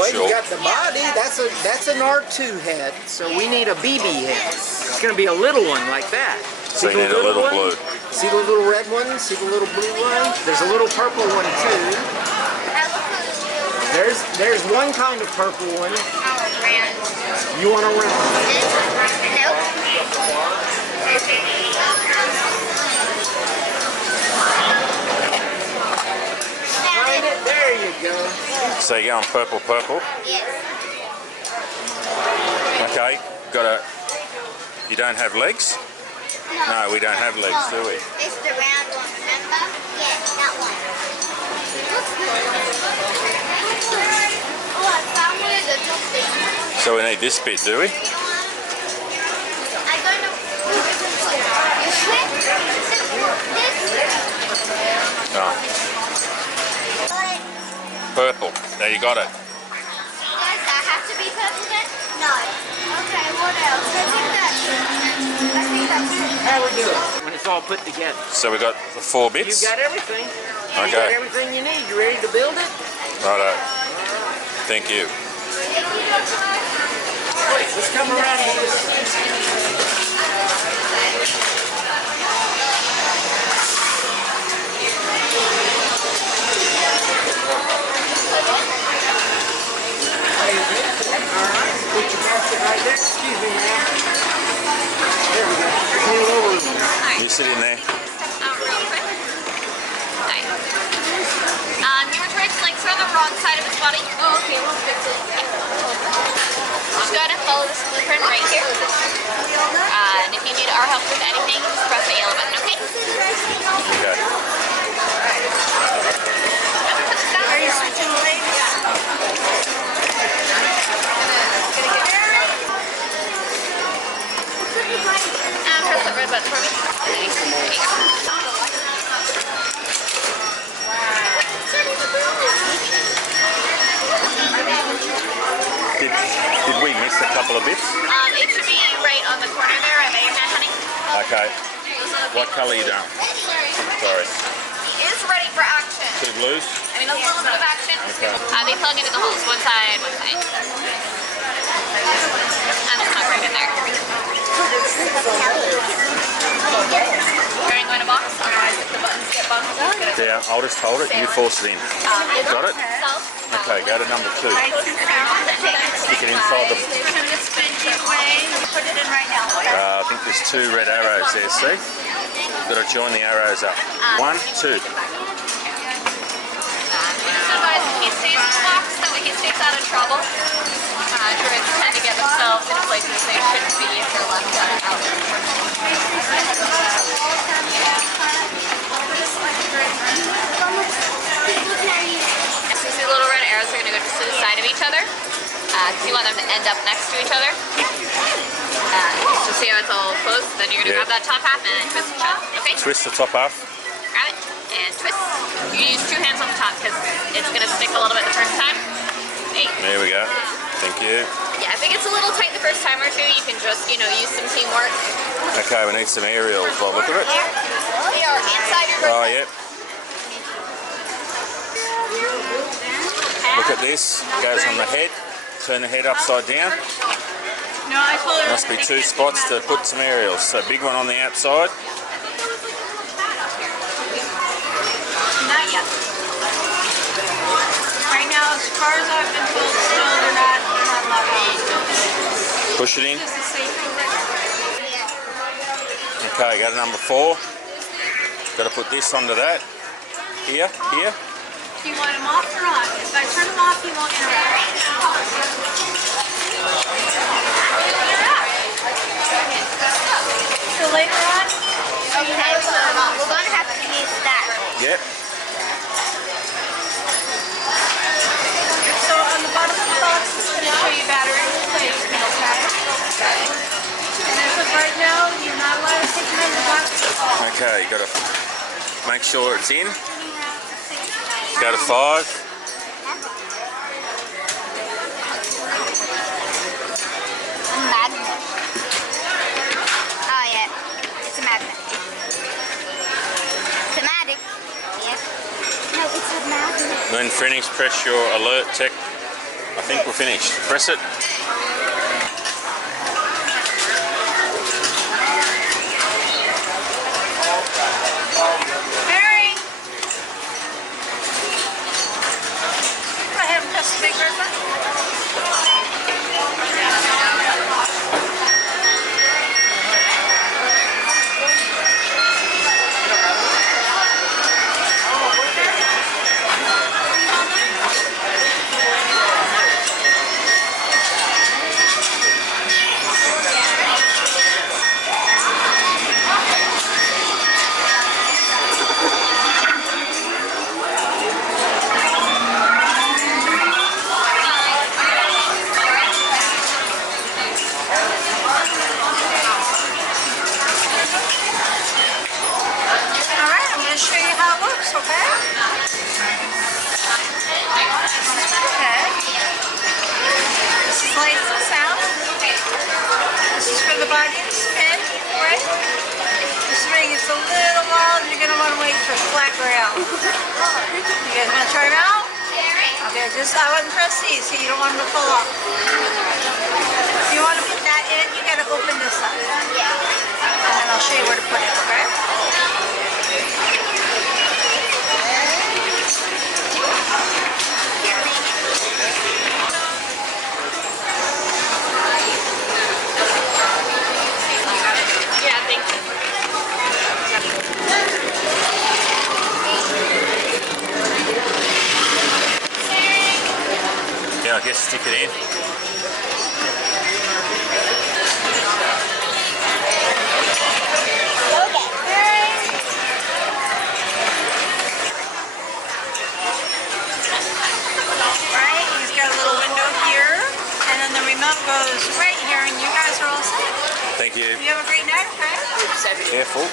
Well, sure. you got the body. That's an R2 head. So we need a BB head. It's going to be a little one like that. So you need a little blue. See the little red one? See the little blue one? There's a little purple one too. There's one kind of purple one. You want a round? Nope. Find it. There you go. So you're going purple, purple. Yes. Okay. Got a. You don't have legs? No, we don't have legs, do we? It's the round one, remember? Yeah, that one. Oh, I found one of the top things. So we need this bit, do we? I don't know. This way? This? Oh. Purple. There, you got it. Does that have to be purple then? No. Okay, what else? I think that's it. How we do it when it's all put together? So we got the 4 bits. You got everything. Okay. You got everything you need. You ready to build it? Righto. Thank you. Let's come around here. Alright, put your basket right there. Excuse me, ma'am. There we go. Kneel over. You sit in there. Your Droid's legs are on the wrong side of his body. Oh, okay, we'll fix it. Just go ahead and follow this blueprint right here. And if you need our help with anything, just press the yellow button, okay? Okay. Are you switching legs? And press that red button for me. There you go. Did we miss a couple of bits? It should be right on the corner there. Are they your hand, honey? Okay. What colour you done? Sorry. Is ready for action. 2 blues? I mean, a little bit of action. Okay. They plug into the holes, one side, one side. And just tuck right in there. Going in a box, otherwise if the buttons get bumped, it's gonna Yeah, I'll just hold it. You force it in. Got it? Okay, go to number 2. Stick it inside the... Put it in right now. I think there's 2 red arrows there, see? Got to join the arrows up. 1, 2. Just advise if he stays in the box, that way he stays out of trouble. Droids tend to get themselves into places they shouldn't be if they're left out. So you see the little red arrows are going to go just to the side of each other. Because you want them to end up next to each other. So see how it's all close? Then you're going to grab that top half and twist it shut. Okay? Twist the top half. Grab it and twist. You use 2 hands on the top because it's going to stick a little bit the first time. There we go. Thank you. Yeah, if it gets a little tight the first time or two, you can just, use some teamwork. Okay, we need some aerials. Well, look at it. They are inside your Oh, yep. Look at this. Goes on the head. Turn the head upside down. No, I told her. Must be 2 spots to put some aerials. So big one on the outside. Not yet. Right now, as far as I've been told, still they're not allowed. Push it in. Just a safety risk. Okay, go to number 4. Got to put this onto that. Here. Do you want them off or on? If I turn them off, you won't interact. So later on, Okay, so we're going to have to use that. Yep. so on the bottom of the box, it's going to show you battery replacement, okay? And as of right now, you're not allowed to take them in the box at all. Okay, got to make sure it's in. Go to 5. Magnet. Oh yeah, it's a magnet. It's a magnet. Yes. No, it's a magnet. Then finish, press your alert tech. I think we're finished. Press it. Mary! Go ahead and press the big red button. I wouldn't press these, so you don't want them to fall off. If you want to put that in, you got to open this up. And then I'll show you where to put it, okay? Yeah, thank you. Yeah, I guess stick it in. Right, he's got a little window here, and then the remote goes right here, and you guys are all set. Thank you. You have a great night, okay? Careful.